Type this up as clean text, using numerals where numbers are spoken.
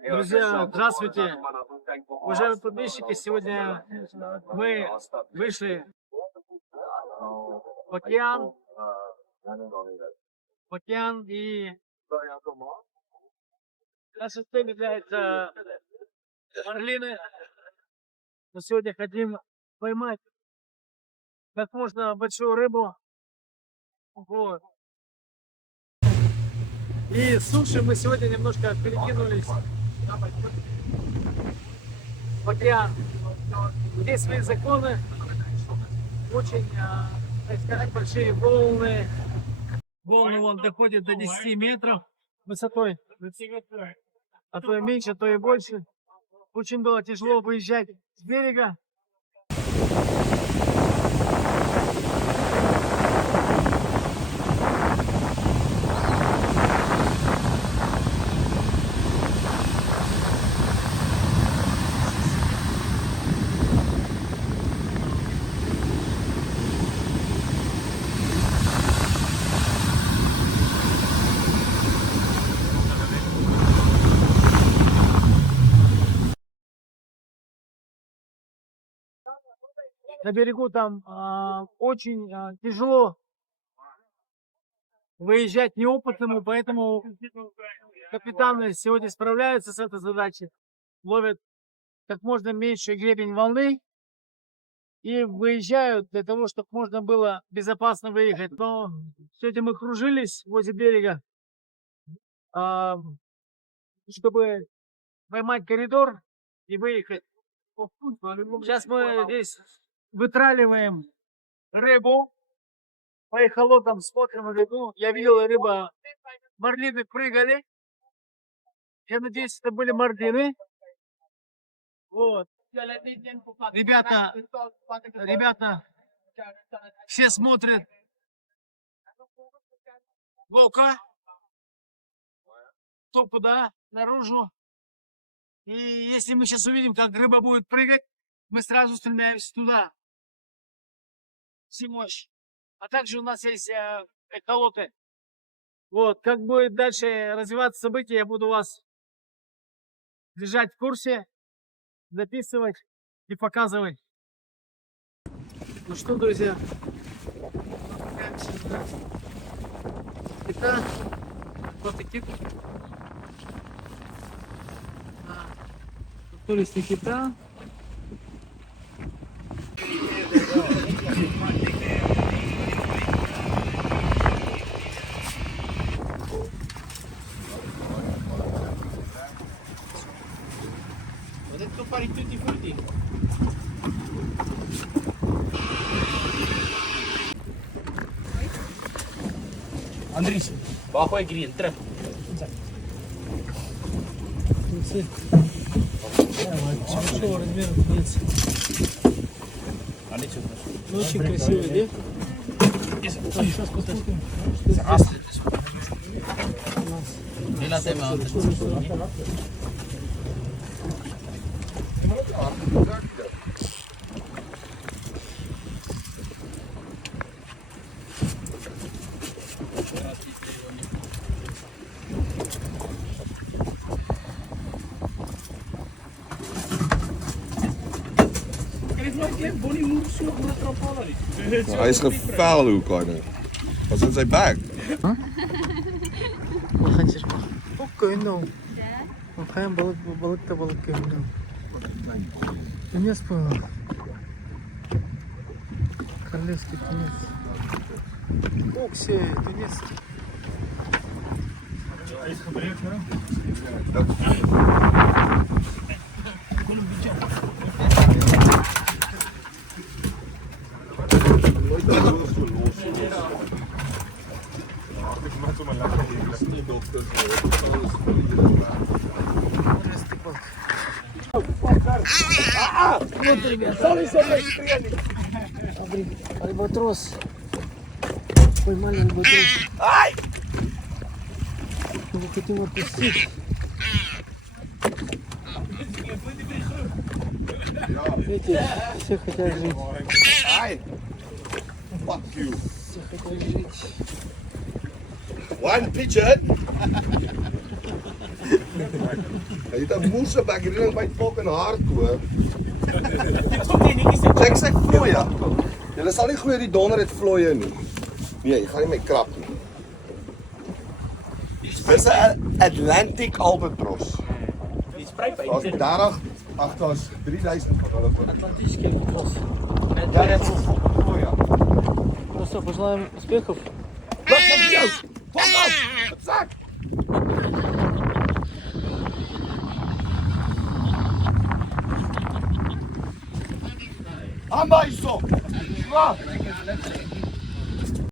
Друзья, здравствуйте! Уважаемые подписчики, сегодня мы вышли в океан и наша цель является марлины. Мы сегодня хотим поймать как можно большую рыбу. Вот. И с суши мы сегодня немножко перекинулись в океан. Здесь свои законы, очень, так сказать, большие волны. Волны вон доходят до 10 метров высотой, а то и меньше, а то и больше. Очень было тяжело выезжать с берега. На берегу там очень тяжело выезжать неопытному, поэтому капитаны сегодня справляются с этой задачей, ловят как можно меньше гребень волны и выезжают для того, чтобы можно было безопасно выехать. Но сегодня мы кружились возле берега, чтобы поймать коридор и выехать. Сейчас мы здесь вытраливаем рыбу. По эхолотам смотрим рыбу. Я видел, рыба, марлины прыгали. Я надеюсь, это были марлины. Вот. Ребята, все смотрят в око, то куда, наружу. И если мы сейчас увидим, как рыба будет прыгать, мы сразу стреляемся туда. Всю мощь. А также у нас есть эхолоты. Вот, как будет дальше развиваться события, я буду вас держать в курсе, записывать и показывать. Ну что, друзья, кита, вот такие туристы кита. Ho detto fare tutti i frutti. Андрей, плохой грин, трэп. Большого размера птиц. Очень красивый, да? Сейчас посмотрим. Hij is gefaald ook gewoon. Wat zijn zijn bag? Тунец понял. Королевский тунец. Окси, тунец. Вот, ребята, альбатрос. Поймали альбатрос. Мы хотим отпустить. Видите, все хотят жить. Все хотят жить. One pigeon. Hy het 'n moose bek, hierdie ding byt fucking hardcore. Dit komt hier niet. Check sy vlooie. Julle sal nie glo die donder het vlooie nie. Nee, jy gaan nie my krap nie. Dis 'n Atlantic albatros. Die spray bij. Daar's 30, ag daar's 3000 van hulle. Атлантический вопрос. Ja, dit is vlooie. Ну что, пожелаем успехов. Wat van jou? Fuck off! Wat sak? Aan my so. Wat?